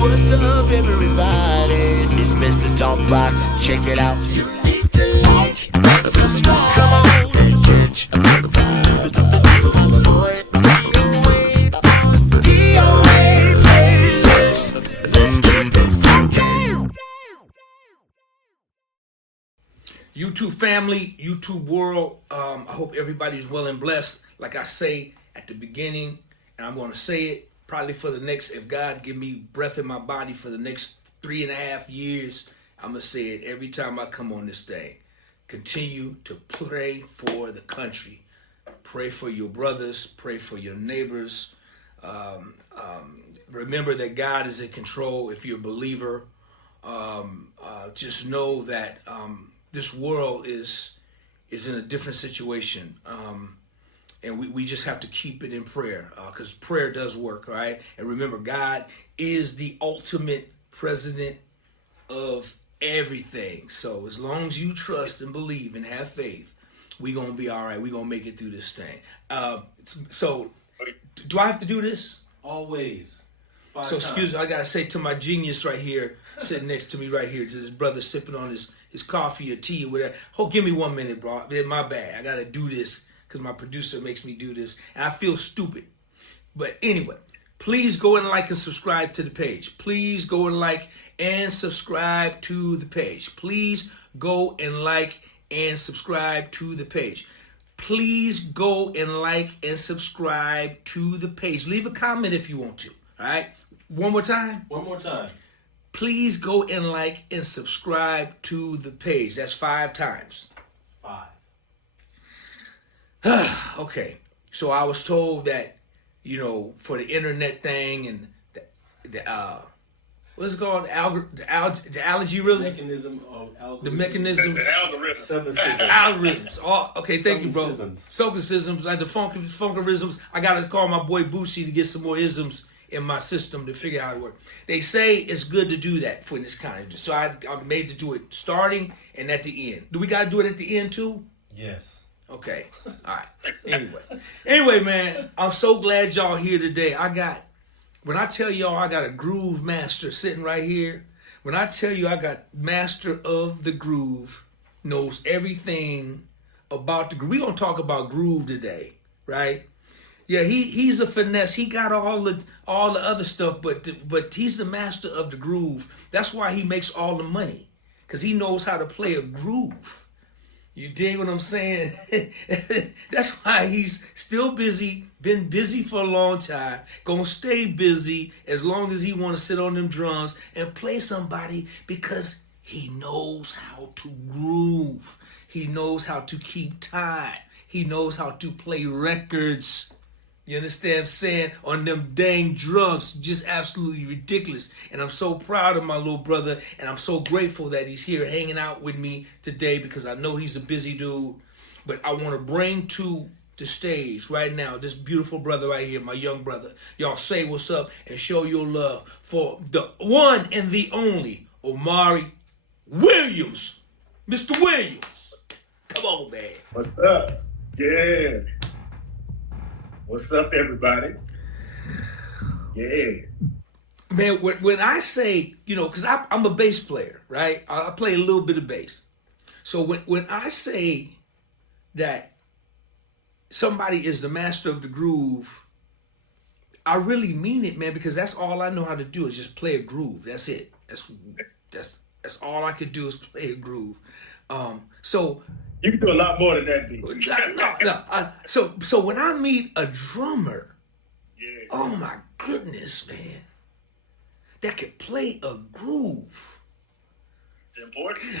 What's up, everybody? It's Mr. Talkbox. Check it out. You need to like and subscribe. Come on and catch a motherfucker. DOA playlist. Let's keep it funky. YouTube family, YouTube world, I hope everybody's well and blessed. Like I say at the beginning, and I'm going to say it probably for the next, if God give me breath in my body for the next 3.5 years, I'm going to say it every time I come on this thing. Continue to pray for the country. Pray for your brothers. Pray for your neighbors. Remember that God is in control. If you're a believer, just know that this world is in a different situation. And we just have to keep it in prayer, because prayer does work, right? And remember, God is the ultimate president of everything. So as long as you trust and believe and have faith, we're going to be all right. We're going to make it through this thing. So do I have to do this? Always. So excuse me, I got to say to my genius right here, sitting next to me right here, to this brother sipping on his coffee or tea or whatever. Oh, give me 1 minute, bro. My bad. I got to do this, because my producer makes me do this, and I feel stupid. But anyway, please go and like and subscribe to the page. Please go and like and subscribe to the page. Please go and like and subscribe to the page. Please go and like and subscribe to the page. Leave a comment if you want to, all right? One more time? One more time. Please go and like and subscribe to the page. That's 5 times. 5. Okay, so I was told that, for the internet thing and the what's it called? The allergy really? Mechanism of algorithm. The mechanisms. The algorithm. Algorithms. Oh, okay, thank you, bro. Socacisms. Socacisms, like the funkerisms. I gotta call my boy Boosie to get some more isms in my system to figure out how it works. They say it's good to do that for this kind of. So I made to do it starting and at the end. Do we gotta do it at the end too? Yes. Okay. All right. Anyway, man, I'm so glad y'all here today. When I tell y'all I got a groove master sitting right here, when I tell you I got master of the groove, knows everything about the groove. We're going to talk about groove today, right? Yeah, he's a finesse. He got all the other stuff, but he's the master of the groove. That's why he makes all the money, because he knows how to play a groove. You dig what I'm saying? That's why he's still busy, been busy for a long time, gonna stay busy as long as he want to sit on them drums and play somebody, because he knows how to groove. He knows how to keep time. He knows how to play records. You understand what I'm saying? On them dang drums, just absolutely ridiculous. And I'm so proud of my little brother, and I'm so grateful that he's here hanging out with me today, because I know he's a busy dude. But I want to bring to the stage right now this beautiful brother right here, my young brother. Y'all say what's up and show your love for the one and the only Omari Williams. Mr. Williams. Come on, man. What's up? Yeah. What's up, everybody? Yeah. Man, when I say, because I'm a bass player, right? I play a little bit of bass. So when I say that somebody is the master of the groove, I really mean it, man, because that's all I know how to do is just play a groove. That's it. That's all I could do is play a groove. So you can do a lot more than that, D. So when I meet a drummer, Yeah. oh my goodness, man, that could play a groove. It's important.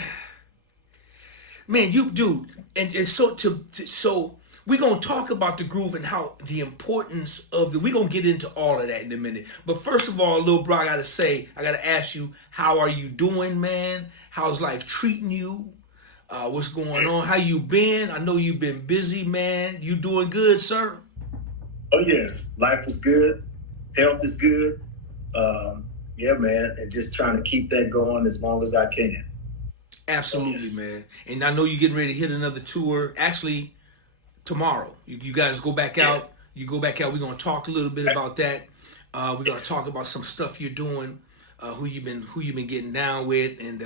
Man, you do, and so we're gonna talk about the groove and how the importance of we're gonna get into all of that in a minute. But first of all, little bro, I gotta ask you, how are you doing, man? How's life treating you? What's going on? How you been? I know you've been busy, man. You doing good, sir? Oh, yes. Life is good. Health is good. Yeah, man. And just trying to keep that going as long as I can. Absolutely, yes. Man. And I know you're getting ready to hit another tour. Actually, tomorrow. You guys go back out. You go back out. We're going to talk a little bit about that. We're going to talk about some stuff you're doing. who you been getting down with, and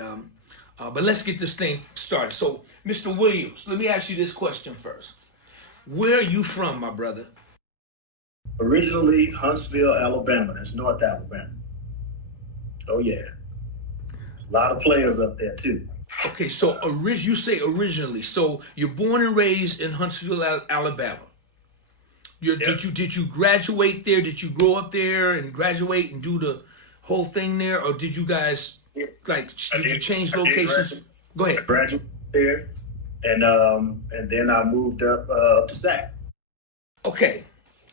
but let's get this thing started. So, Mr. Williams, let me ask you this question first. Where are you from, my brother? Originally, Huntsville, Alabama. That's North Alabama. Oh, yeah. There's a lot of players up there, too. Okay, so you say originally. So you're born and raised in Huntsville, Alabama. Yep. Did you graduate there? Did you grow up there and graduate and do the whole thing there? Or did you guys, did you change locations? Go ahead. I graduated there, and then I moved up to Sac. Okay.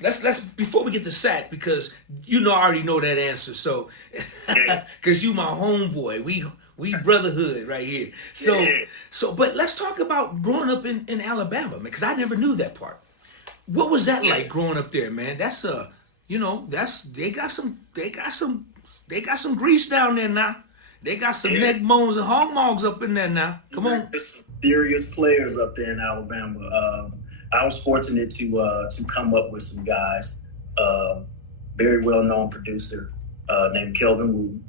Let's before we get to Sac, because I already know that answer. So, because you my homeboy, we brotherhood right here. So, but let's talk about growing up in Alabama, man, because I never knew that part. What was that like growing up there, man? That's they got some grease down there now. They got some neck bones and hog mogs up in there now. Come on, there's some serious players up there in Alabama. I was fortunate to come up with some guys. Very well-known producer named Kelvin Wooten,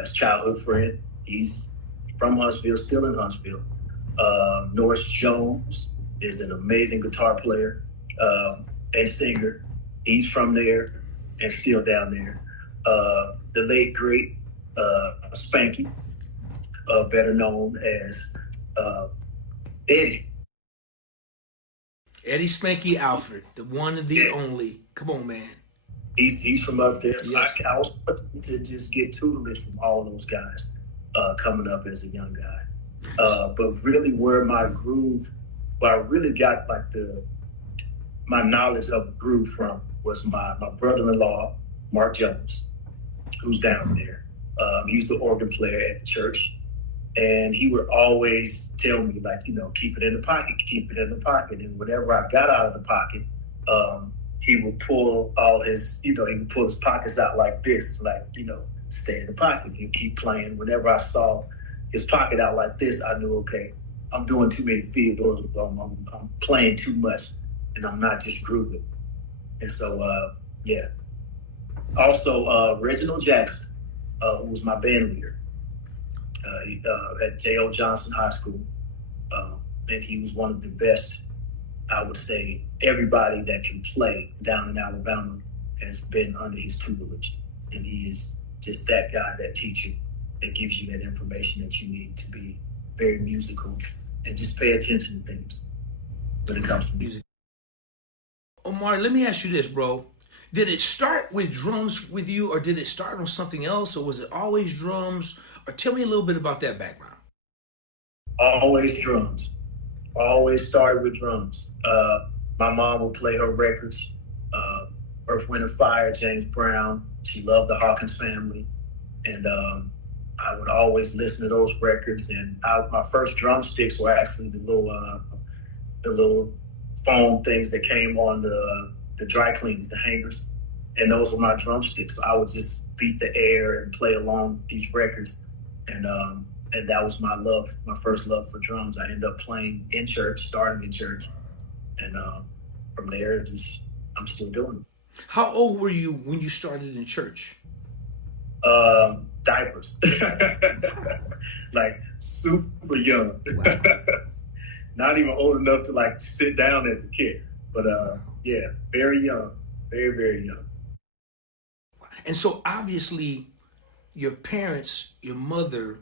his childhood friend. He's from Huntsville, still in Huntsville. Norris Jones is an amazing guitar player and singer. He's from there and still down there. The late, great Spanky, better known as Eddie Spanky Alfred, the one and the only. Come on, man. He's from up there. So Yes. I was fortunate to just get tutelage from all those guys coming up as a young guy. But really where my groove, where I really got my knowledge of groove from was my brother-in-law, Mark Jones, who's down there. He was the organ player at the church. And he would always tell me, keep it in the pocket, keep it in the pocket. And whenever I got out of the pocket, he would pull all his, he would pull his pockets out like this, stay in the pocket. He'd keep playing. Whenever I saw his pocket out like this, I knew, okay, I'm doing too many field goals. I'm playing too much, and I'm not just grooving. And so, Also, Reginald Jackson, who was my band leader. At J.O. Johnson High School, and he was one of the best. I would say everybody that can play down in Alabama has been under his tutelage, and he is just that guy, that teacher that gives you that information that you need to be very musical and just pay attention to things when it comes to music. Omari, let me ask you this, bro. Did it start with drums with you, or did it start on something else, or was it always drums? Or tell me a little bit about that background. Always drums. Always started with drums. My mom would play her records. Earth, Wind & Fire, James Brown. She loved the Hawkins family. And I would always listen to those records. And my first drumsticks were actually the little foam things that came on the dry cleans, the hangers. And those were my drumsticks. I would just beat the air and play along with these records. And that was my first love for drums. I ended up playing in church, starting in church. And from there, I'm still doing it. How old were you when you started in church? Diapers. Super young. Wow. Not even old enough to sit down at the kid. But very young. Very, very young. And so obviously your parents, your mother,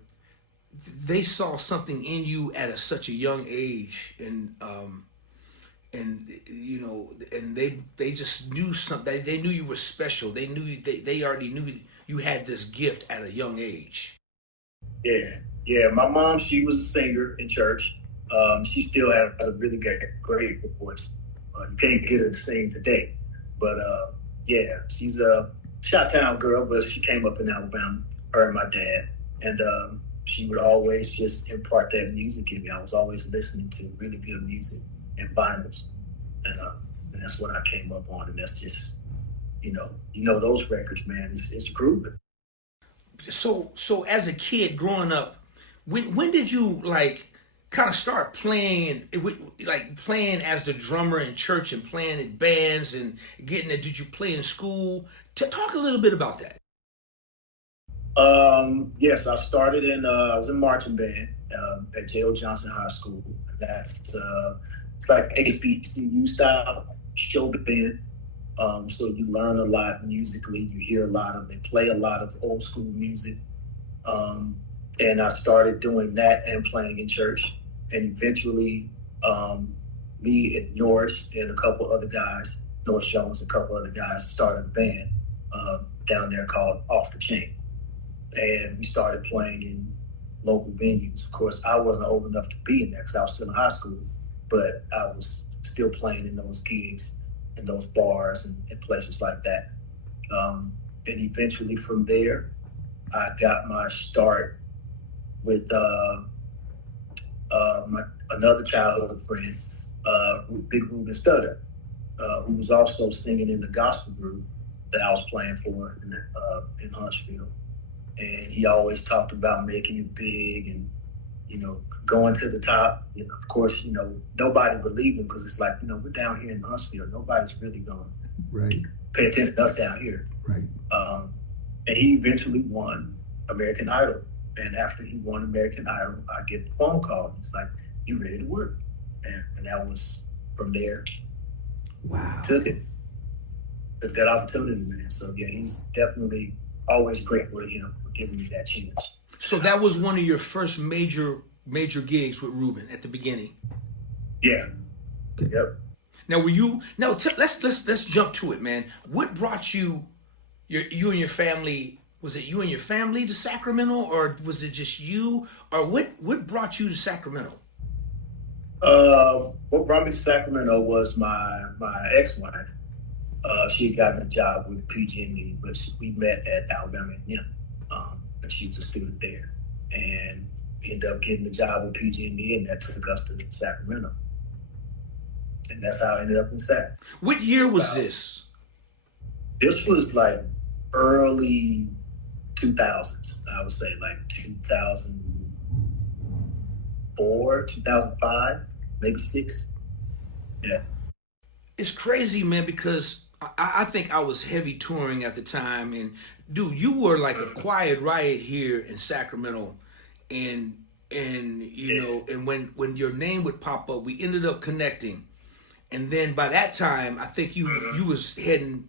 they saw something in you at such a young age, and they just knew something. They knew you were special. They knew they already knew you had this gift at a young age. Yeah. My mom, she was a singer in church. She still has a really great voice. You can't get her to sing today, but she's a Chi-Town girl, but she came up in Alabama, her and my dad. And she would always just impart that music in me. I was always listening to really good music and vinyls. And that's what I came up on. And that's just, those records, man, it's grooving. So as a kid growing up, when did you kind of start playing as the drummer in church and playing in bands and getting it? Did you play in school? Talk a little bit about that. Yes, I started I was in marching band at J.O. Johnson High School. That's it's like HBCU style show band. So you learn a lot musically. You hear a lot they play a lot of old school music. And I started doing that and playing in church. And eventually, me and Norris and a couple other guys, Norris Jones and a couple other guys, started a band down there called Off the Chain. And we started playing in local venues. Of course, I wasn't old enough to be in there because I was still in high school, but I was still playing in those gigs, in those bars and places like that. And eventually from there, I got my start with another childhood friend, Big Ruben Studdard, who was also singing in the gospel group that I was playing for in Huntsville. And he always talked about making it big and, going to the top. Of course, nobody believed him because it's like, we're down here in Huntsville. Nobody's really going to pay attention to us down here. Right. And he eventually won American Idol. And after he won American Idol, I get the phone call. It's like, you ready to work? And that was from there. Wow. Took that opportunity, man. So, yeah, he's definitely always grateful to him for giving me that chance. So that was one of your first major gigs with Ruben at the beginning. Yeah. Okay. Yep. Now, let's jump to it, man. What brought you and your family? Was it you and your family to Sacramento, or was it just you? Or what brought you to Sacramento? What brought me to Sacramento was my ex-wife. She had gotten a job with PG&E, but we met at Alabama and she was a student there. And we ended up getting the job with PG&E, and that took us to Sacramento. And that's how I ended up in Sac. What year was this? This was like early 2000s. I would say like 2004, 2005, maybe 6. Yeah. It's crazy, man, because I think I was heavy touring at the time, and dude, you were like a quiet riot here in Sacramento, and when your name would pop up, we ended up connecting, and then by that time, I think you was heading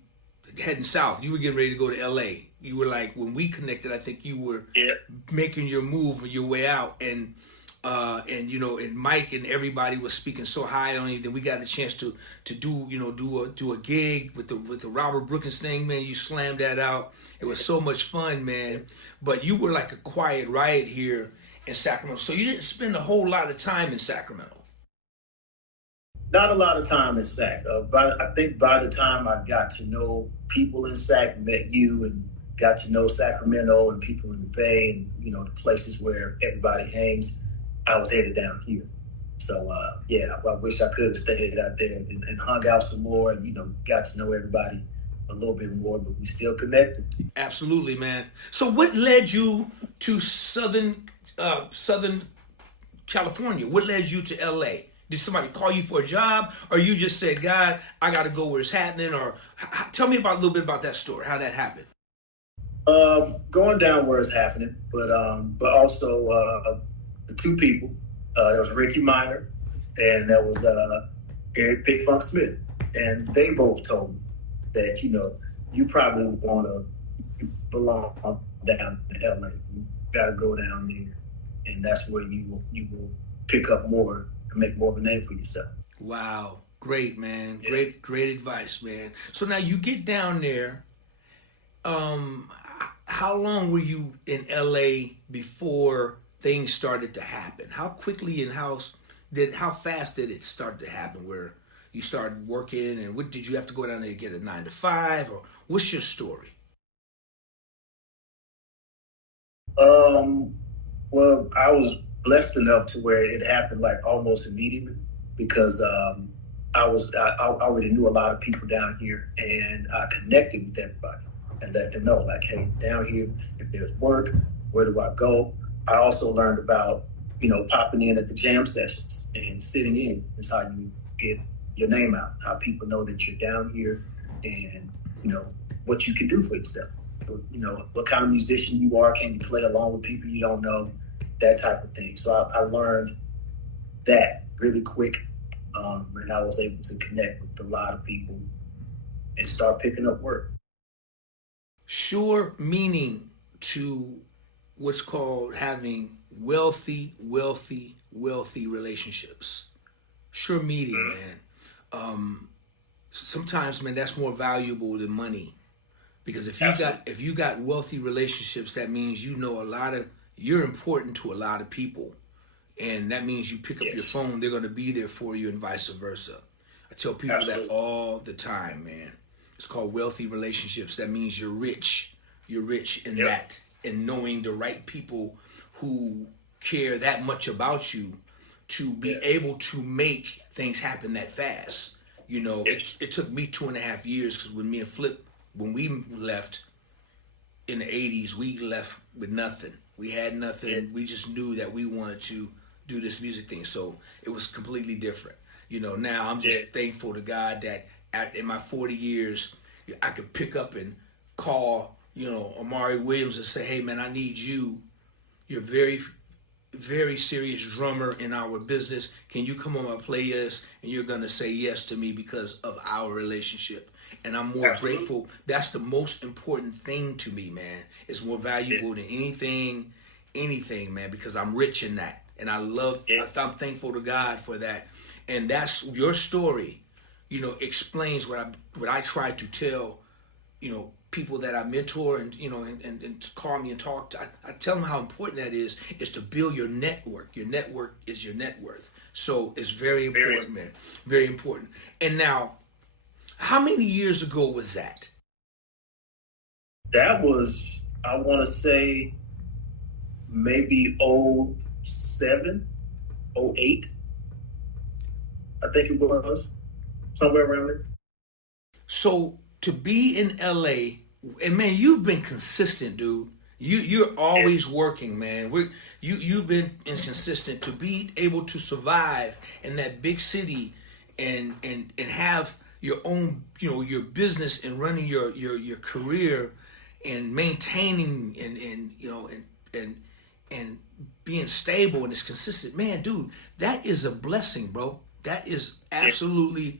south. You were getting ready to go to L.A. You were like, when we connected, I think you were making your move, your way out, and Mike and everybody was speaking so high on you that we got a chance to do a gig with the Robert Brookins thing, man. You slammed that out. It was so much fun, man. But you were like a quiet riot here in Sacramento, so you didn't spend a whole lot of time in Sacramento. Not a lot of time in Sac. I think by the time I got to know people in Sac, met you, and got to know Sacramento and people in the Bay, and the places where everybody hangs, I was headed down here. So, I wish I could have stayed out there and hung out some more and, got to know everybody a little bit more, but we still connected. Absolutely, man. So what led you to Southern California? What led you to L.A.? Did somebody call you for a job, or you just said, God, I got to go where it's happening? Or tell me a little bit about that story, how that happened. Going down where it's happening, but also the two people. There was Ricky Minor, and there was Eric Big Funk Smith, and they both told me that you probably want to belong down in LA. You got to go down there, and that's where you will pick up more and make more of a name for yourself. Wow, great, man. Yeah. Great advice, man. So now you get down there. How long were you in LA before things started to happen? How quickly and how fast did it start to happen where you started working, and what did you have to go down there to get a 9 to 5, or what's your story? Well, I was blessed enough to where it happened like almost immediately because I already knew a lot of people down here, and I connected with everybody and let them know, like, hey, down here, if there's work, where do I go? I also learned about, popping in at the jam sessions and sitting in is how you get your name out, how people know that you're down here and, what you can do for yourself. what kind of musician you are. Can you play along with people you don't know? That type of thing. So I learned that really quick, and I was able to connect with a lot of people and start picking up work. Sure meaning to what's called having wealthy relationships. Sure meaning, man. Sometimes, man, that's more valuable than money, because if you got wealthy relationships, that means you're important to a lot of people, and that means you pick up your phone, they're going to be there for you, and vice versa. I tell people that all the time, man. It's called wealthy relationships. That means you're rich. You're rich in that, and knowing the right people who care that much about you to be able to make things happen that fast. It took me 2.5 years, because when me and Flip, when we left in the 80s, we left with nothing. We had nothing. We just knew that we wanted to do this music thing. So it was completely different. Now I'm just thankful to God that in my 40 years, I could pick up and call, Omari Williams and say, hey, man, I need you. You're a very, very serious drummer in our business. Can you come on my playlist? And you're going to say yes to me because of our relationship. And I'm more grateful. That's the most important thing to me, man. It's more valuable than anything, man, because I'm rich in that. And I'm thankful to God for that. And that's your story, explains what I try to tell, people that I mentor and, and call me and talk to. I tell them how important that is to build your network. Your network is your net worth. So it's very important, man. Very important. And now, how many years ago was that? That was, I want to say, maybe 07, 08. I think it was somewhere around there. So to be in LA, and man, you've been consistent, dude. You're always working, man. You've been inconsistent to be able to survive in that big city and have your own, your business and running your career and maintaining and being stable and it's consistent. Man, dude, that is a blessing, bro. That is absolutely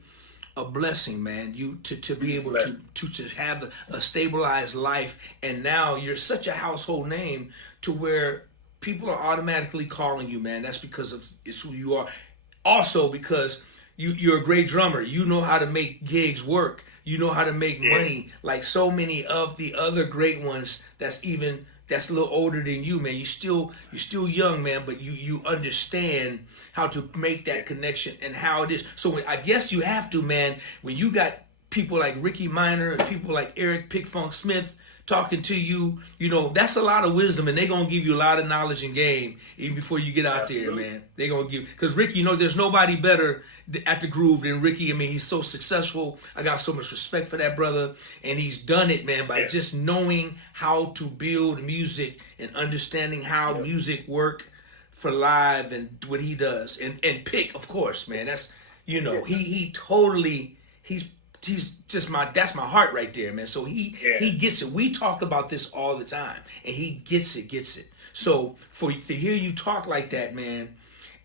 a blessing, man. You to be able to have a stabilized life, and now you're such a household name to where people are automatically calling you, man. That's because of it's who you are. Also because you're a great drummer. You know how to make gigs work. You know how to make money like so many of the other great ones that's a little older than you, man. You're still young, man, but you understand how to make that connection and how it is. So I guess you have to, man, when you got people like Ricky Minor and people like Eric Pick Funk Smith talking to you, that's a lot of wisdom, and they're going to give you a lot of knowledge and game even before you get out there, man. They're going to give, because Ricky, there's nobody better at the groove than Ricky. I mean, he's so successful. I got so much respect for that brother, and he's done it, man, by just knowing how to build music and understanding how music work for live and what he does. And Pick, of course, man, that's, he totally, he's just that's my heart right there, man. So he gets it. We talk about this all the time, and he gets it. So to hear you talk like that, man,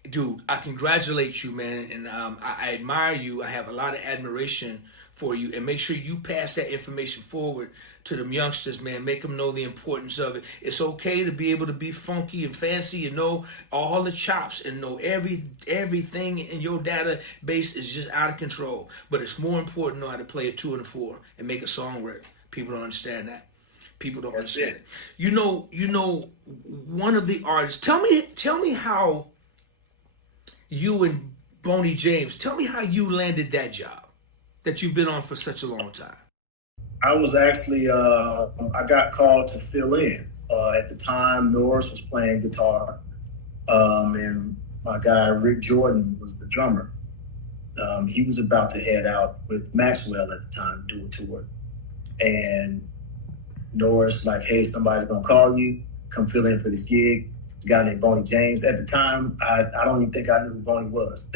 dude, I congratulate you, man, and I admire you. I have a lot of admiration for you, and make sure you pass that information forward to them youngsters, man. Make them know the importance of it. It's okay to be able to be funky and fancy and know all the chops and know everything in your database is just out of control. But it's more important to know how to play a 2 and a 4 and make a song work. People don't understand that. People don't understand it. One of the artists. Tell me how you and Boney James. Tell me how you landed that job that you've been on for such a long time. I was actually, I got called to fill in. At the time, Norris was playing guitar, and my guy, Rick Jordan, was the drummer. He was about to head out with Maxwell at the time to do a tour. And Norris like, hey, somebody's going to call you. Come fill in for this gig. A guy named Boney James. At the time, I don't even think I knew who Boney was.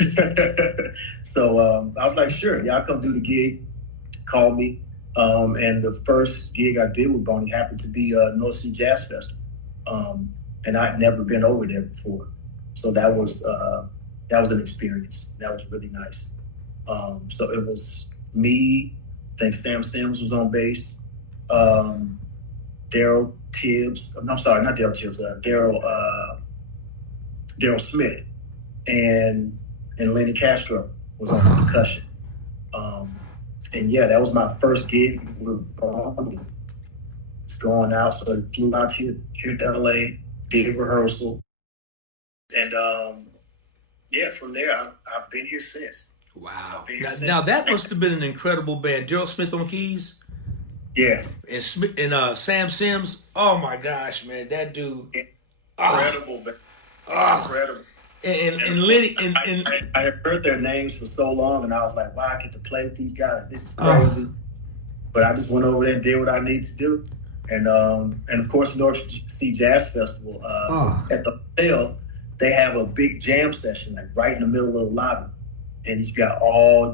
So I was like, sure, y'all come do the gig. Called me. And the first gig I did with Boney happened to be North Sea Jazz Festival. And I'd never been over there before. So that was an experience. That was really nice. So it was me, I think Sam Sims was on bass, Daryl Tibbs, I'm sorry, not Daryl Tibbs, Daryl Smith, and Lenny Castro was on the percussion. And yeah, that was my first gig with Boney. It's going out, so I flew out here to L.A., did rehearsal, and yeah, from there I've been here since. Wow. Now that must have been an incredible band. Daryl Smith on keys. Yeah. And Sam Sims. Oh my gosh, man, that dude. Incredible, man. Incredible. And Lenny I had heard their names for so long, and I was like, wow, I get to play with these guys. This is crazy. But I just went over there and did what I need to do. And of course, North Sea Jazz Festival, at the hotel, they have a big jam session, like right in the middle of the lobby. And he's got all,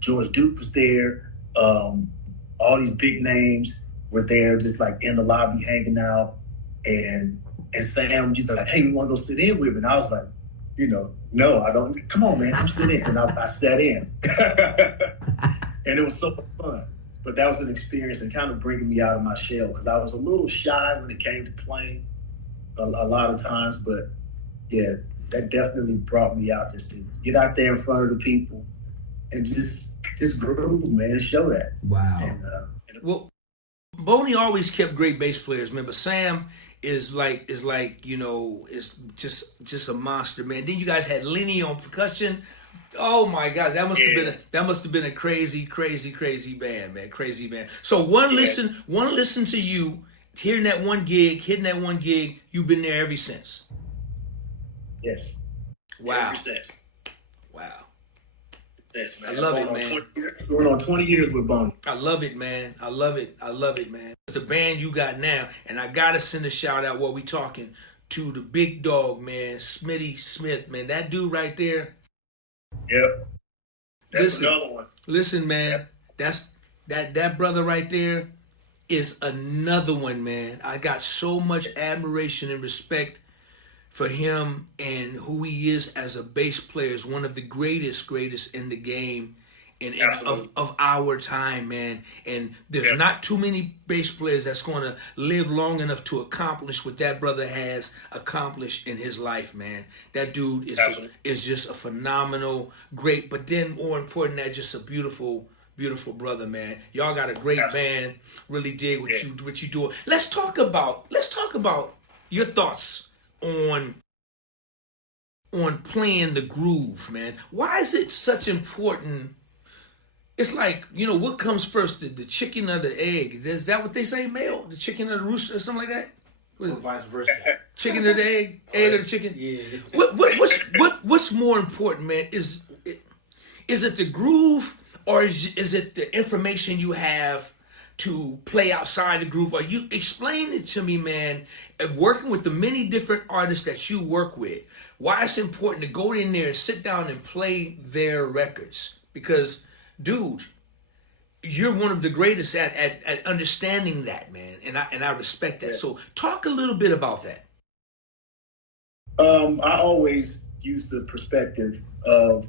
George Duke was there. All these big names were there, just like in the lobby hanging out. And Sam just like, hey, you want to go sit in with me? And I was like, no, I don't. Come on, man, come sit in. And I sat in. And it was so fun. But that was an experience and kind of bringing me out of my shell, because I was a little shy when it came to playing a lot of times. But yeah, that definitely brought me out, just to get out there in front of the people and just groove, man, show that. Wow. Well, Boney always kept great bass players, man. But Sam is just a monster, man. Then you guys had Lenny on percussion. Oh my God, that must have been a crazy band, man. Crazy band. So one listen to you hitting that one gig. You've been there ever since. Yes. Wow. Ever since. Wow. Yes, man. I love it, man. We're on 20 years with Boney. I love it, man. I love it, man. The band you got now, and I gotta send a shout out while we talking to the big dog, man, Smitty Smith, man. That dude right there. Yep. That's another one. Listen, man. That's that brother right there is another one, man. I got so much admiration and respect for him and who he is as a bass player. Is one of the greatest in the game and of our time, man. And there's not too many bass players that's going to live long enough to accomplish what that brother has accomplished in his life, man. That dude is just a phenomenal, great, but then more important than that, just a beautiful brother, man. Y'all got a great band. Really dig what you doing. Let's talk about your thoughts on playing the groove, man. Why is it such important? It's like, what comes first, the chicken or the egg? Is that what they say, male? The chicken or the rooster or something like that? Or vice versa. Chicken or the egg? Egg or the chicken? Yeah. What's more important, man? Is it the groove, or is it the information you have to play outside the groove? Or you explain it to me, man, of working with the many different artists that you work with, why it's important to go in there and sit down and play their records. Because, dude, you're one of the greatest at understanding that, man, and I respect that. Yeah. So talk a little bit about that. I always use the perspective of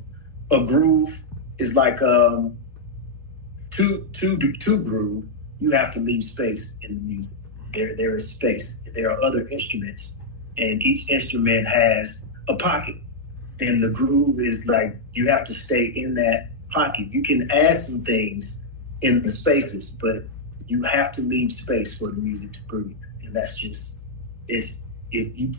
a groove is like to groove, you have to leave space in the music. There is space. There are other instruments, and each instrument has a pocket. And the groove is like you have to stay in that pocket. You can add some things in the spaces, but you have to leave space for the music to breathe. And that's just, if you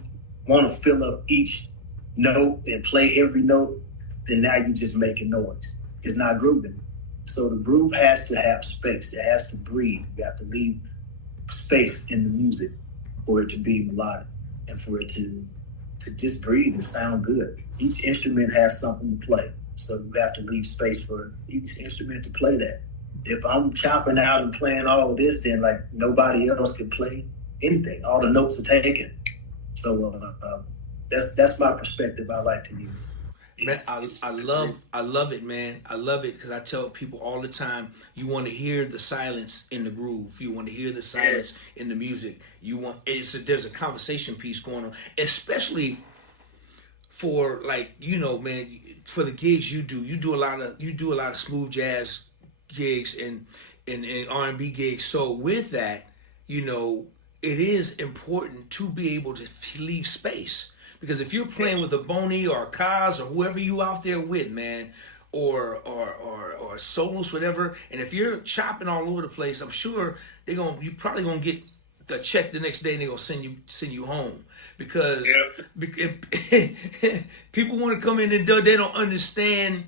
want to fill up each note and play every note, then now you're just making noise. It's not grooving. So the groove has to have space. It has to breathe. You have to leave space in the music for it to be melodic and for it to just breathe and sound good. Each instrument has something to play. So you have to leave space for each instrument to play that. If I'm chopping out and playing all of this, then like nobody else can play anything. All the notes are taken. So that's my perspective I like to use. Man, I love it, man. I love it because I tell people all the time, you want to hear the silence in the groove. You want to hear the silence in the music. There's a conversation piece going on, especially for like, man, for the gigs you do. You do a lot of smooth jazz gigs and R&B gigs. So with that, it is important to be able to leave space. Because if you're playing with a Boney or a Kaz or whoever you out there with, man, or solos, whatever, and if you're chopping all over the place, I'm sure you're probably gonna get the check the next day and they're gonna send you home. Because people want to come in and they don't understand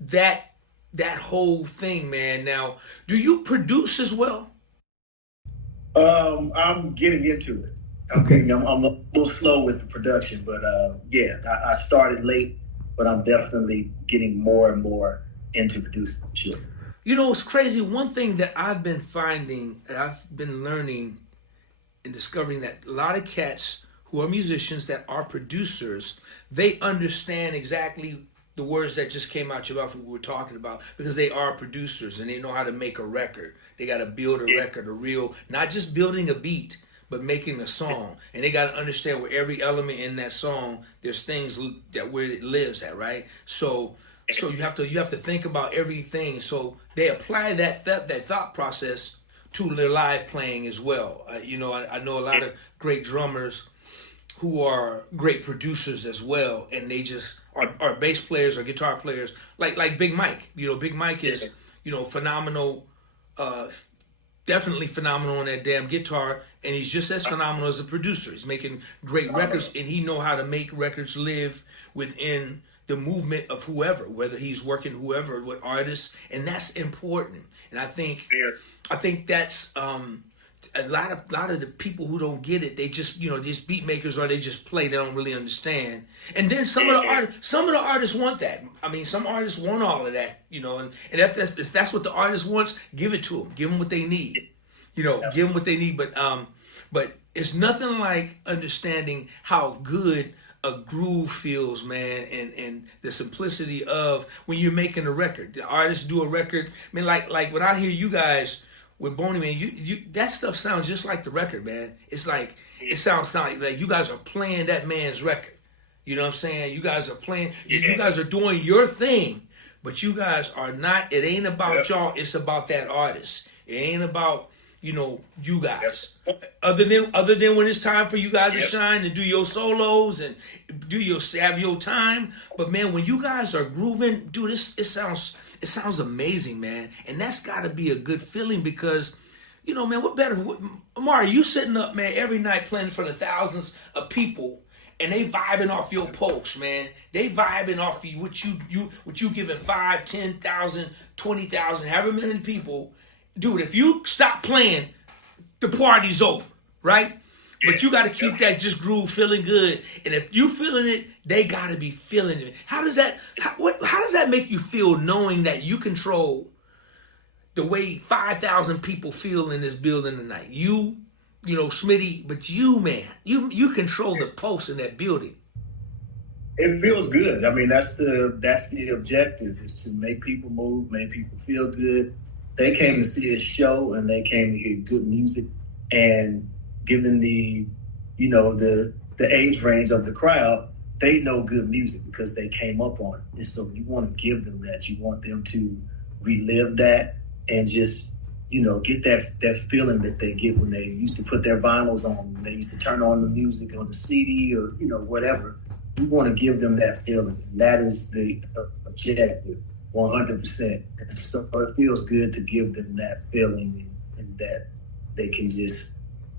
that whole thing, man. Now, do you produce as well? I'm getting into it. I'm a little slow with the production, but I started late, but I'm definitely getting more and more into producing. Sure. It's crazy. One thing that I've been finding, and I've been learning and discovering, that a lot of cats who are musicians that are producers, they understand exactly the words that just came out your mouth we were talking about, because they are producers and they know how to make a record. They got to build a record, not just building a beat, but making a song. And they got to understand where every element in that song, there's things that where it lives at, right? So you have to think about everything. So they apply that thought process to their live playing as well. I know a lot of great drummers who are great producers as well, and they just are bass players or guitar players, like Big Mike. Big Mike is phenomenal, definitely phenomenal on that damn guitar, and he's just as phenomenal as a producer. He's making great records, and he know how to make records live within the movement of whoever, whether he's working with artists, and that's important. And I think that's a lot of the people who don't get it, they just these beat makers, or they just play, they don't really understand. And then some of the artists want that. I mean, some artists want all of that, and if that's what the artist wants, give it to them. Give them what they need. Give them what they need. But it's nothing like understanding how good a groove feels, man, and the simplicity of when you're making a record. The artists do a record. I mean, like when I hear you guys with Boney, man, you that stuff sounds just like the record, man. It's like it sounds like you guys are playing that man's record. You know what I'm saying? You guys are playing. You guys are doing your thing, but you guys are not. It ain't about y'all. It's about that artist. It ain't about you guys. Other than when it's time for you guys to shine and do your solos and have your time. But man, when you guys are grooving, dude, it sounds amazing, man. And that's got to be a good feeling because, man, what better? Omari, you sitting up, man, every night playing for the thousands of people, and they vibing off your posts, man. They vibing off you, what you giving 5, 10,000, 20,000, however many people. Dude, if you stop playing, the party's over, right? But you got to keep that just groove feeling good. And if you feeling it, they got to be feeling it. How does that make you feel, knowing that you control the way 5,000 people feel in this building tonight? Smitty, but you, man, you control the pulse in that building. It feels good. I mean, that's the objective, is to make people move, make people feel good. They came to see a show and they came to hear good music, and given the age range of the crowd, they know good music because they came up on it. And so you want to give them that. You want them to relive that and just, get that feeling that they get when they used to put their vinyls on, when they used to turn on the music on the CD or, whatever. You want to give them that feeling. And that is the objective, 100%. And so it feels good to give them that feeling and that they can just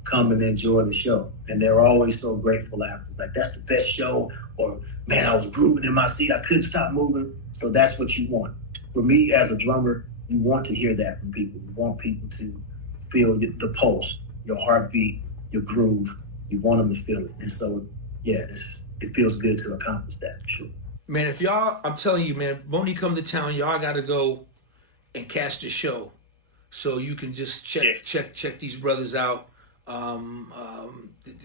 come and enjoy the show. And they're always so grateful after. It's like, that's the best show, or man, I was grooving in my seat, I couldn't stop moving. So that's what you want. For me as a drummer, you want to hear that from people. You want people to feel the pulse, your heartbeat, your groove. You want them to feel it. And so, it feels good to accomplish that, for sure. Man, if y'all, I'm telling you, man, Boney come to town, y'all got to go and catch the show so you can just check these brothers out.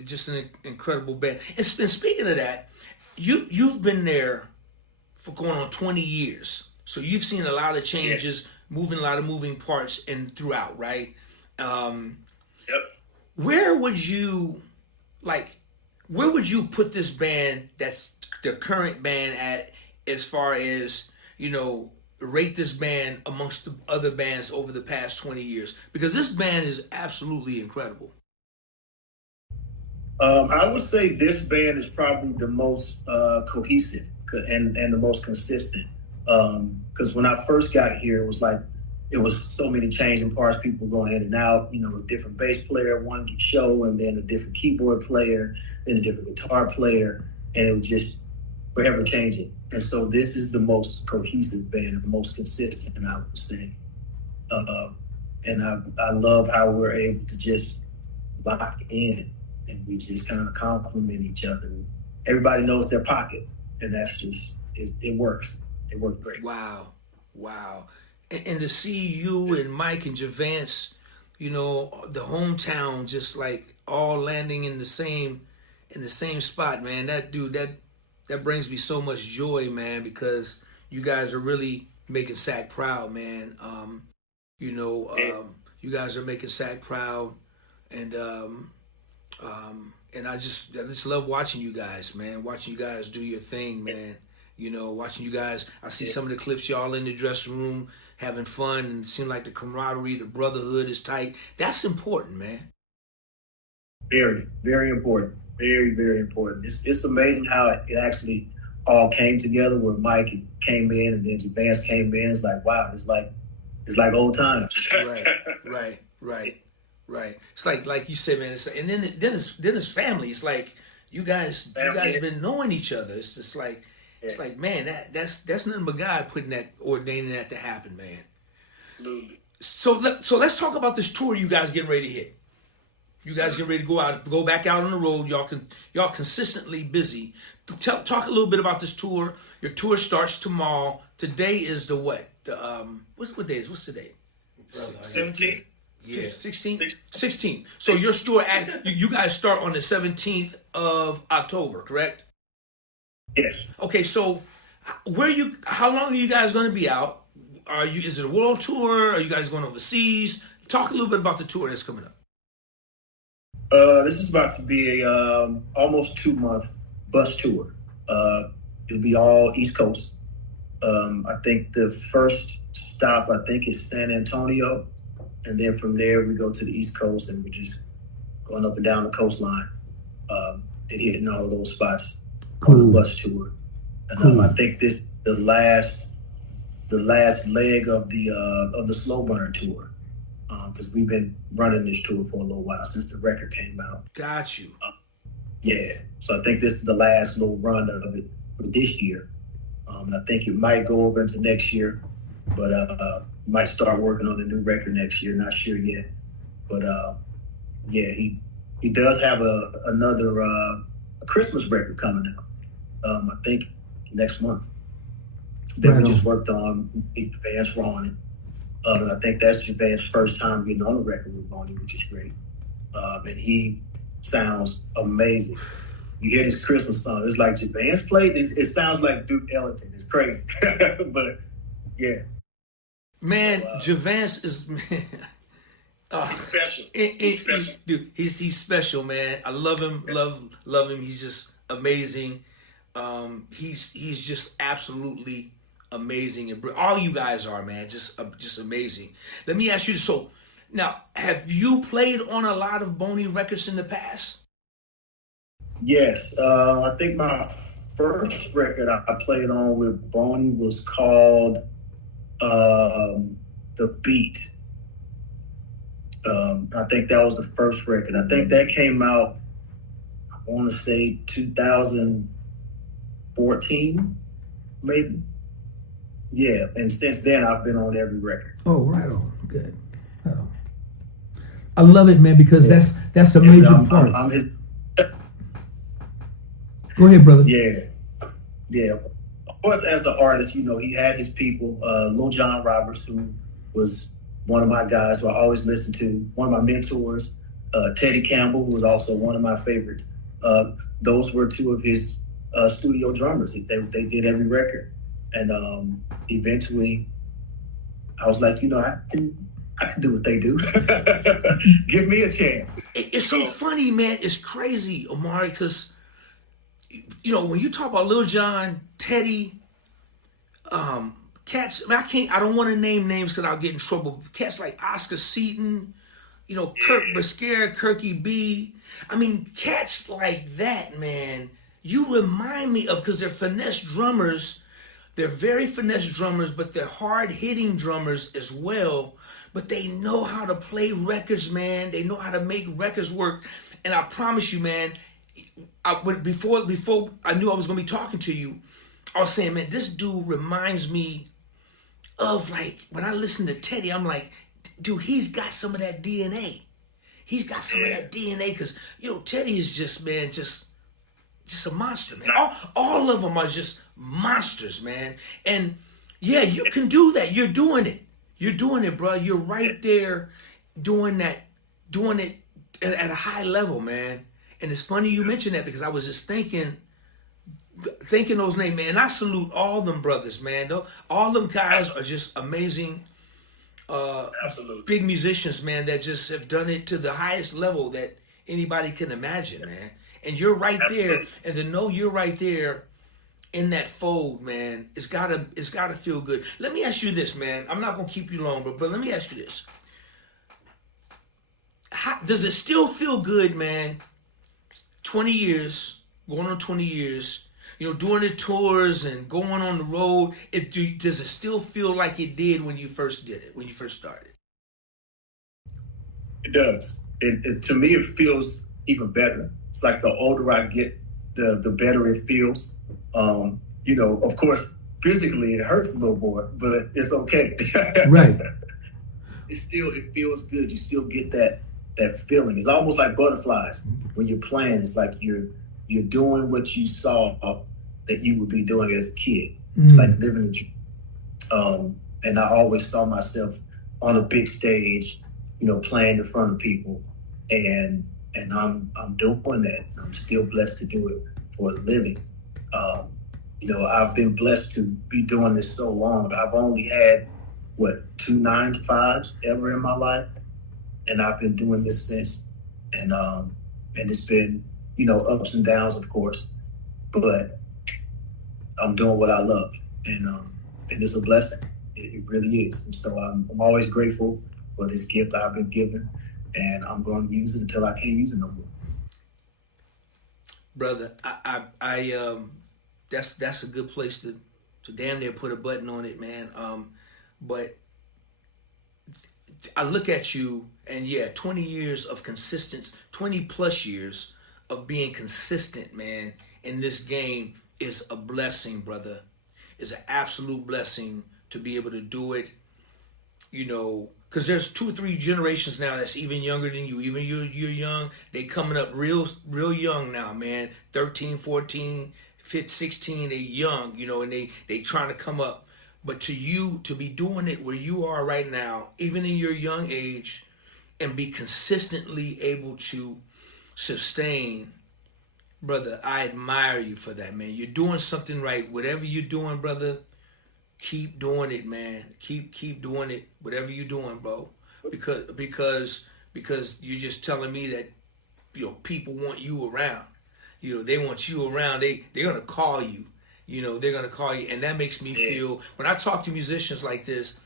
Just an incredible band. And speaking of that, you've been there for going on 20 years. So you've seen a lot of changes, moving a lot of moving parts and throughout, right? Yep. Where would you put this band that's the current band at, as far as, rate this band amongst the other bands over the past 20 years? Because this band is absolutely incredible. I would say this band is probably the most cohesive and the most consistent. Because when I first got here, it was so many changing parts, people going in and out, a different bass player, one show, and then a different keyboard player, then a different guitar player, and it was just forever changing. And so this is the most cohesive band, the most consistent, I would say. And I love how we're able to just lock in and we just kind of complement each other. Everybody knows their pocket, and that's just, it works. It worked great. Wow. And to see you and Mike and Javance, the hometown, just like all landing in the same spot, man. That brings me so much joy, man, because you guys are really making SAC proud, man. You guys are making SAC proud, and I just love watching you guys, man. Watching you guys do your thing, man. Watching you guys. I see some of the clips, y'all in the dressing room having fun, and it seems like the camaraderie, the brotherhood is tight. That's important, man. Very, very important. Very, very important. It's amazing how it actually all came together, where Mike came in and then Javance came in. It's like, wow, it's like old times. Right. It's like you said, man. And then it's family. It's like you guys been knowing each other. It's just like, it's like, man, that's nothing but God ordaining that to happen, man. Absolutely. So let's talk about this tour you guys getting ready to hit. You guys get ready to go back out on the road. Y'all consistently busy. Talk a little bit about this tour. Your tour starts tomorrow. Today is the what? What's today? 17th. Yeah. 16th. So your tour you guys start on the 17th of October, correct? Yes. Okay, so how long are you guys going to be out? Is it a world tour? Are you guys going overseas? Talk a little bit about the tour that's coming up. This is about to be a almost 2-month bus tour. It'll be all East Coast. I think the first stop, is San Antonio. And then from there, we go to the East Coast, and we're just going up and down the coastline and hitting all of those spots on the bus tour. And I think this is the last leg of the Slow Burner tour, because we've been running this tour for a little while, since the record came out. Got you. So I think this is the last little run of it for this year. And I think it might go over into next year, but might start working on a new record next year. Not sure yet, but he does have another a Christmas record coming out. I think next month that we just worked on. Javance were on it. And I think that's Javance's first time getting on the record with Boney, which is great. And he sounds amazing. You hear this Christmas song, it's like Javance played. It sounds like Duke Ellington. It's crazy, but yeah. Man, so, Javance is special. He's special. Dude, he's special, man. I love him. Love him. He's just amazing. He's just absolutely amazing, and all you guys are, man, just amazing. Let me ask you this: so now, have you played on a lot of Boney records in the past? Yes, I think my first record I played on with Boney was called The Beat. I think that was the first record. I think that came out, I want to say 2014, maybe. Yeah, and since then I've been on every record. Oh, right on. Good. Right on. I love it, man, because that's a major part. I'm his. Go ahead, brother. Yeah. Of course, as an artist, he had his people. Lil John Roberts, who was one of my guys who I always listened to, one of my mentors. Teddy Campbell, who was also one of my favorites. Those were two of his studio drummers. They did every record. And eventually, I was like, I can do what they do. Give me a chance. It's so funny, man. It's crazy, Omari, because when you talk about Lil John, Teddy, cats. I don't want to name names because I'll get in trouble. Cats like Oscar Seaton, Kirk Bascara, Kirky B. I mean, cats like that, man. You remind me of, because they're finesse drummers. They're very finesse drummers, but they're hard-hitting drummers as well. But they know how to play records, man. They know how to make records work. And I promise you, man, before I knew I was going to be talking to you, I was saying, man, this dude reminds me of, like, when I listen to Teddy, I'm like, dude, he's got some of that DNA. He's got some of that DNA because, Teddy is just, man, just a monster, man. All of them are just monsters, man. And yeah, you can do that. You're doing it. You're doing it, bro. You're right there doing it at a high level, man. And it's funny you mentioned that because I was just thinking those names, man. And I salute all them brothers, man. All them guys are just amazing, Absolutely. big musicians, man, that just have done it to the highest level that anybody can imagine, man. And you're right there, and to know you're right there in that fold, man, it's gotta feel good. Let me ask you this, man. I'm not gonna keep you long, but let me ask you this. Does it still feel good, man? 20 years, going on 20 years, doing the tours and going on the road. Does it still feel like it did when you first did it, when you first started? It does. To me, it feels even better. It's like the older I get, the better it feels. Of course, physically it hurts a little more, but it's okay. Right. It feels good. You still get that feeling. It's almost like butterflies when you're playing. It's like you're doing what you saw that you would be doing as a kid. It's like living a dream. And I always saw myself on a big stage, playing in front of people, and I'm doing that. I'm still blessed to do it for a living. I've been blessed to be doing this so long. I've only had 2 9-to-5s ever in my life, and I've been doing this since. And it's been ups and downs, of course, but I'm doing what I love, and it's a blessing. It really is. And so I'm always grateful for this gift I've been given, and I'm going to use it until I can't use it no more. Brother, I that's a good place to damn near put a button on it, man. But I look at you, and 20 years of consistency, 20 plus years of being consistent, man, in this game is a blessing, brother. It's an absolute blessing to be able to do it, because there's 2 or 3 generations now that's even younger than you. Even you're young. They coming up real young now, man. 13, 14, 15, 16, they young, and they trying to come up. But to you, to be doing it where you are right now, even in your young age, and be consistently able to sustain, brother, I admire you for that, man. You're doing something right. Whatever you're doing, brother, keep doing it, man. Keep doing it. Whatever you're doing, bro. Because you're just telling me that, people want you around. They want you around. They're gonna call you. They're gonna call you, and that makes me feel. When I talk to musicians like this,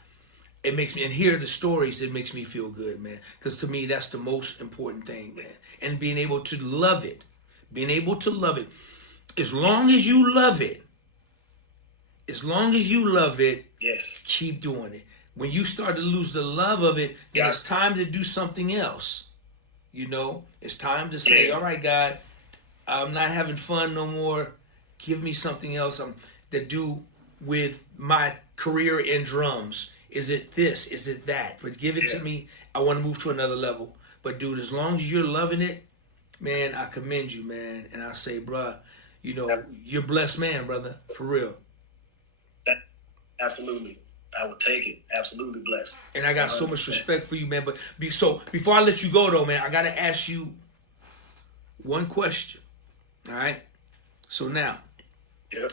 it makes me, and hear the stories, it makes me feel good, man. Because to me, that's the most important thing, man. And being able to love it, as long as you love it, Yes. Keep doing it. When you start to lose the love of it, then it's time to do something else. It's time to say, all right, God, I'm not having fun no more. Give me something else to do with my career in drums. Is it this? Is it that? But give it to me. I want to move to another level. But dude, as long as you're loving it, man, I commend you, man. And I say, bruh, you're a blessed man, brother, for real. Absolutely. I would take it. Absolutely blessed. And I got 100%. So much respect for you, man. But before I let you go, though, man, I got to ask you one question. All right? So now,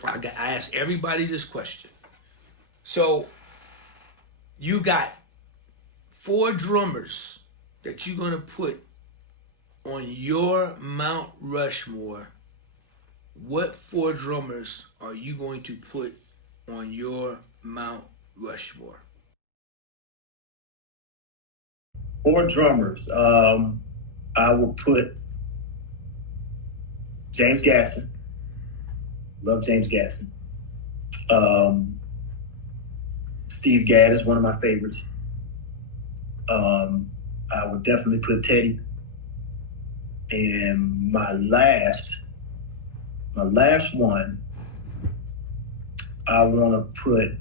I ask everybody this question. So you got 4 drummers that you're gonna put on your Mount Rushmore. What 4 drummers are you going to put on your Mount Rushmore? 4 drummers. I will put James Gadson. Love James Gadson. Steve Gadd is one of my favorites. I would definitely put Teddy. And my last one, I want to put,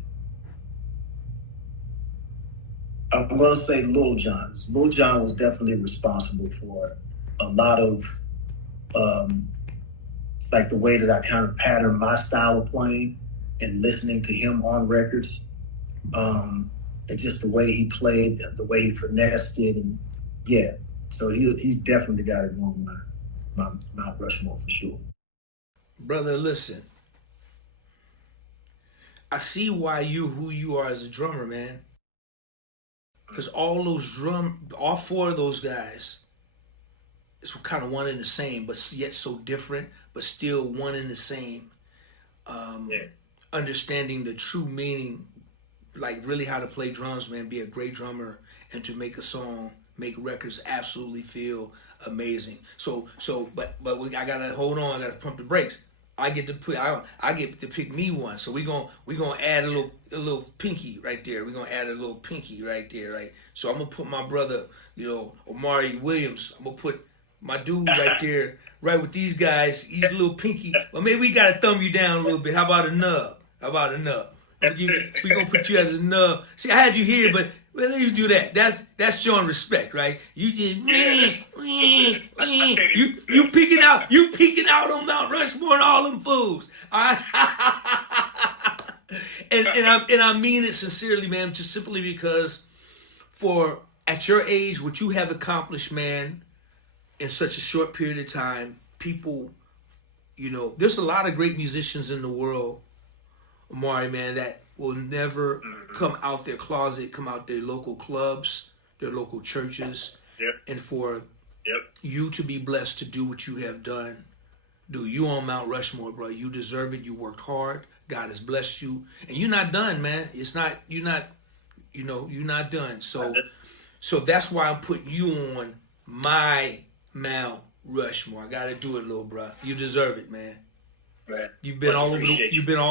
I'm going to say Lil John. Lil John was definitely responsible for a lot of, like the way that I kind of patterned my style of playing and listening to him on records. And just the way he played, the way he finessed it. And yeah, so he's definitely got to go on my Mount Rushmore for sure. Brother, listen. I see why who you are as a drummer, man. Because all 4 of those guys, it's kind of one and the same, but yet so different, but still one and the same. Understanding the true meaning, like really how to play drums, man, be a great drummer, and to make a song, make records absolutely feel amazing. But I gotta hold on, I gotta pump the brakes. I get to pick me one. So we gonna add a little pinky right there. We're gonna add a little pinky right there, right? So I'm gonna put my brother, Omari Williams. I'm gonna put my dude right there, right with these guys. He's a little pinky. Well, maybe we gotta thumb you down a little bit. How about a nub? We gonna put you as a nub. See, I had you here, but well, you do that. That's showing respect, right? You just you peeking out on Mount Rushmore and all them fools. All right? and I mean it sincerely, man. Just simply because at your age, what you have accomplished, man, in such a short period of time, people, there's a lot of great musicians in the world, Omari, man, that will never come out their closet, come out their local clubs, their local churches, and for you to be blessed to do what you have done. Dude, you on Mount Rushmore, bro. You deserve it. You worked hard. God has blessed you, and you're not done, man. You're not done. So that's why I'm putting you on my Mount Rushmore. I gotta do it, little bro. You deserve it, man. Right. You've been all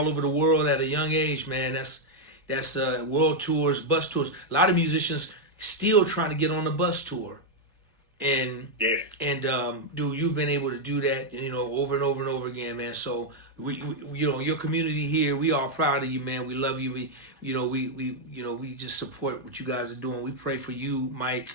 over the world at a young age, man. That's world tours, bus tours. A lot of musicians still trying to get on the bus tour, and dude, you've been able to do that, over and over and over again, man. So we your community here, we are proud of you, man. We love you. We just support what you guys are doing. We pray for you, Mike.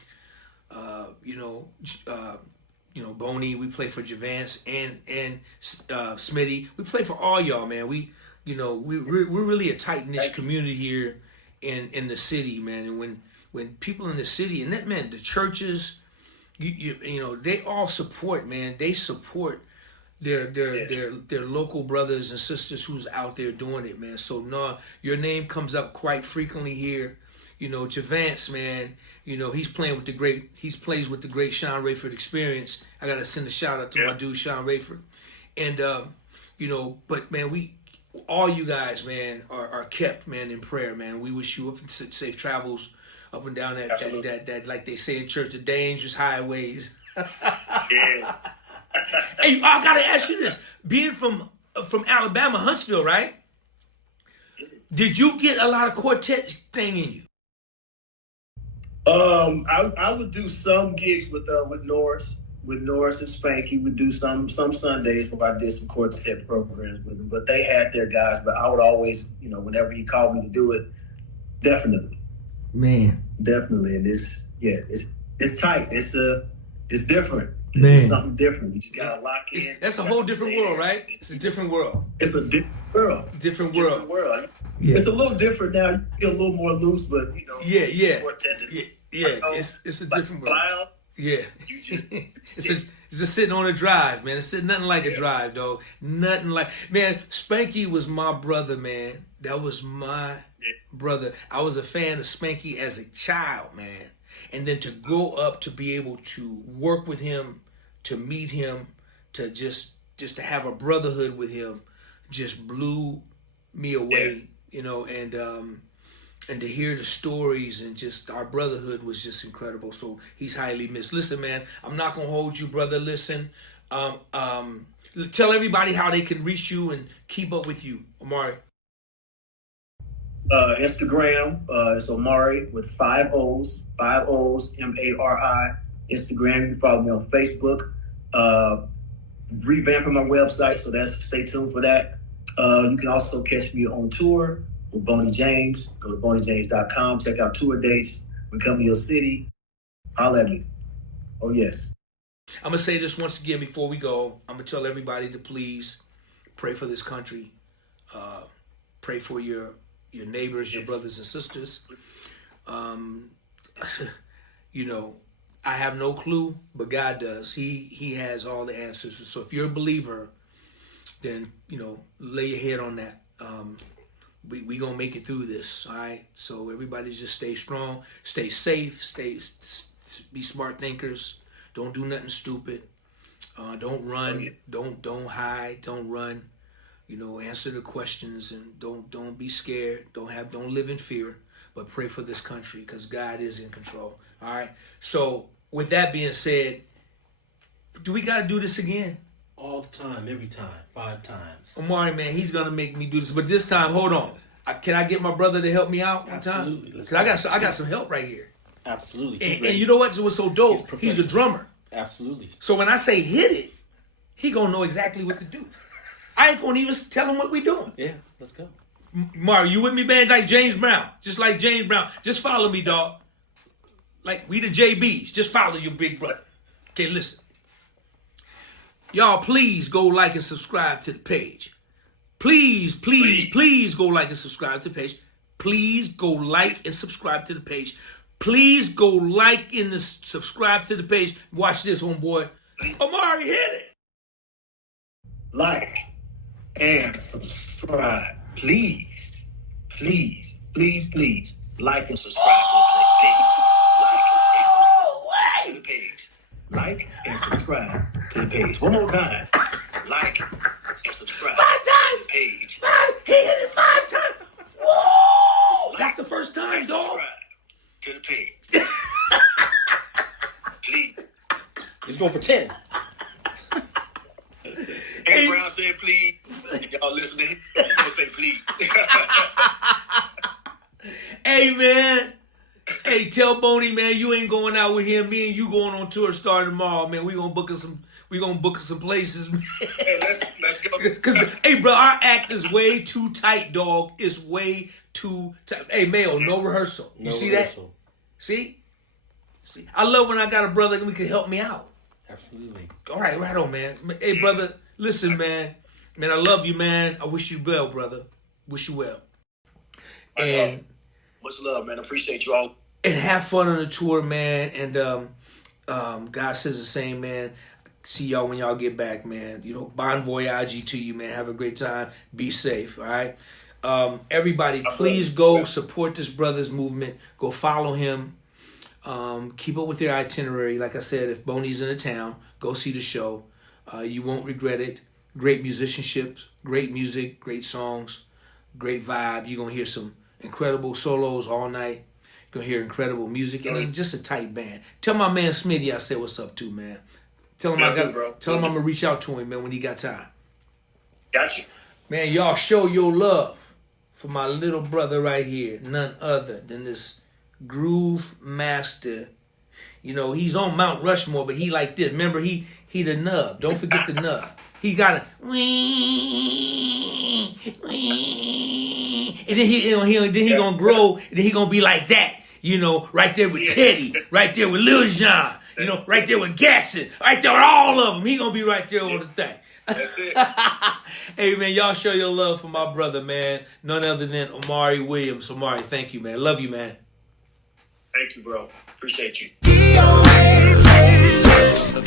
Boney, we play for Javance and Smitty. We play for all y'all, man. We're really a tight knit community here in the city, man. And when people in the city, and that, man, the churches, they all support, man. They support their local brothers and sisters who's out there doing it, man. So no, your name comes up quite frequently here. Javance, man, he plays with the great Sean Rayford Experience. I gotta send a shout out to my dude Sean Rayford. And but man, all you guys, man, are kept, man, in prayer, man. We wish you up and safe travels up and down that like they say in church, the dangerous highways. Hey, I gotta ask you this. Being from Alabama, Huntsville, right? Did you get a lot of quartet thing in you? I would do some gigs with Norris and Spanky. Would do some Sundays where I did some quartet programs with them. But they had their guys. But I would always, whenever he called me to do it, definitely, man, definitely. And it's tight. It's different. Man. It's something different. You just gotta lock in. That's a whole different world, right? It's a different world. It's a different world. Different world. Yeah. It's a little different now. You feel a little more loose, but Yeah. Quartet, It's a different world. Loud, yeah. You just it's just sitting on a drive, man. It's nothing like a drive, dog. Nothing like, man. Spanky was my brother, man. That was my brother, I was a fan of Spanky as a child, man. And then to grow up to be able to work with him, to meet him, to just to have a brotherhood with him, just blew me away, you know, and to hear the stories and just our brotherhood was just incredible. So he's highly missed. Listen, man, I'm not gonna hold you, brother. Listen, tell everybody how they can reach you and keep up with you, Omari. Instagram, it's Omari with 5 O's, Mari. Instagram, you can follow me on Facebook. Revamping my website, so stay tuned for that. You can also catch me on tour with Boney James. Go to boneyjames.com, check out tour dates. We come to your city, holla at me. Oh, yes. I'm going to say this once again before we go. I'm going to tell everybody to please pray for this country. Pray for your neighbors, your brothers and sisters. You know, I have no clue, but God does. He has all the answers. So if you're a believer, then, you know, lay your head on that. We gonna make it through this, all right? So everybody just stay strong, stay safe, be smart thinkers. Don't do nothing stupid. Don't run. Don't hide. Don't run. You know, answer the questions and don't be scared. Don't live in fear, but pray for this country because God is in control. All right. So with that being said, do we gotta do this again? All the time, every time, 5 times. Omari, man, he's gonna make me do this, but this time, hold on. Can I get my brother to help me out one time? Absolutely. Because I got some help right here. Absolutely. And you know what? What's so dope? He's a drummer. Absolutely. So when I say hit it, he gonna know exactly what to do. I ain't gonna even tell him what we doing. Yeah, let's go. Mario, you with me, man? Like James Brown. Just like James Brown. Just follow me, dog. Like we the JBs. Just follow your big brother. Okay, listen. Y'all, please go like and subscribe to the page. Please go like and subscribe to the page. Please go like and subscribe to the page. Please go like and subscribe to the page. Watch this, homeboy. Omari, hit it. Like and subscribe. Please. Like and subscribe to the page. Like and subscribe to the page. One more time. Like and subscribe 5 times. to the page. 5. He hit it 5 times. Whoa! Like That's the first time, and dog. subscribe to the page. Please. Let's go for 10. Hey, Brown said please. If y'all listening, you gonna say please. Hey, man. Hey, tell Boney, man, you ain't going out with him. Me and you going on tour starting tomorrow, man. We gonna book some places, man. Hey, let's go. Cause hey, bro, our act is way too tight, dog. It's way too tight. Hey, Mayo, no rehearsal. You see that? See? I love when I got a brother that can help me out. Absolutely. All right, right on, man. Hey, brother, listen, man. Man, I love you, man. I wish you well, brother. Wish you well. And much love, man. Appreciate you all. And have fun on the tour, man. And God says the same, man. See y'all when y'all get back, man. You know, bon voyage to you, man. Have a great time. Be safe, all right? Everybody, please go support this brother's movement. Go follow him. Keep up with their itinerary. Like I said, if Boney's in the town, go see the show. You won't regret it. Great musicianship, great music, great songs, great vibe. You're going to hear some incredible solos all night. You're going to hear incredible music and just a tight band. Tell my man Smitty I said what's up too, man. Tell him I'm going to reach out to him, man, when he got time. Got you. Man, y'all show your love for my little brother right here. None other than this groove master. You know, he's on Mount Rushmore, but he like this. Remember, he the nub. Don't forget the nub. He got a and then he gonna grow, and then he gonna be like that. You know, right there with Teddy, right there with Lil John, you know, right there with Gadson, right there with all of them. He gonna be right there on the thing. That's it. Hey, man, y'all show your love for my brother, man. None other than Omari Williams. Omari, thank you, man. Love you, man. Thank you, bro. Appreciate you. DOA playlist.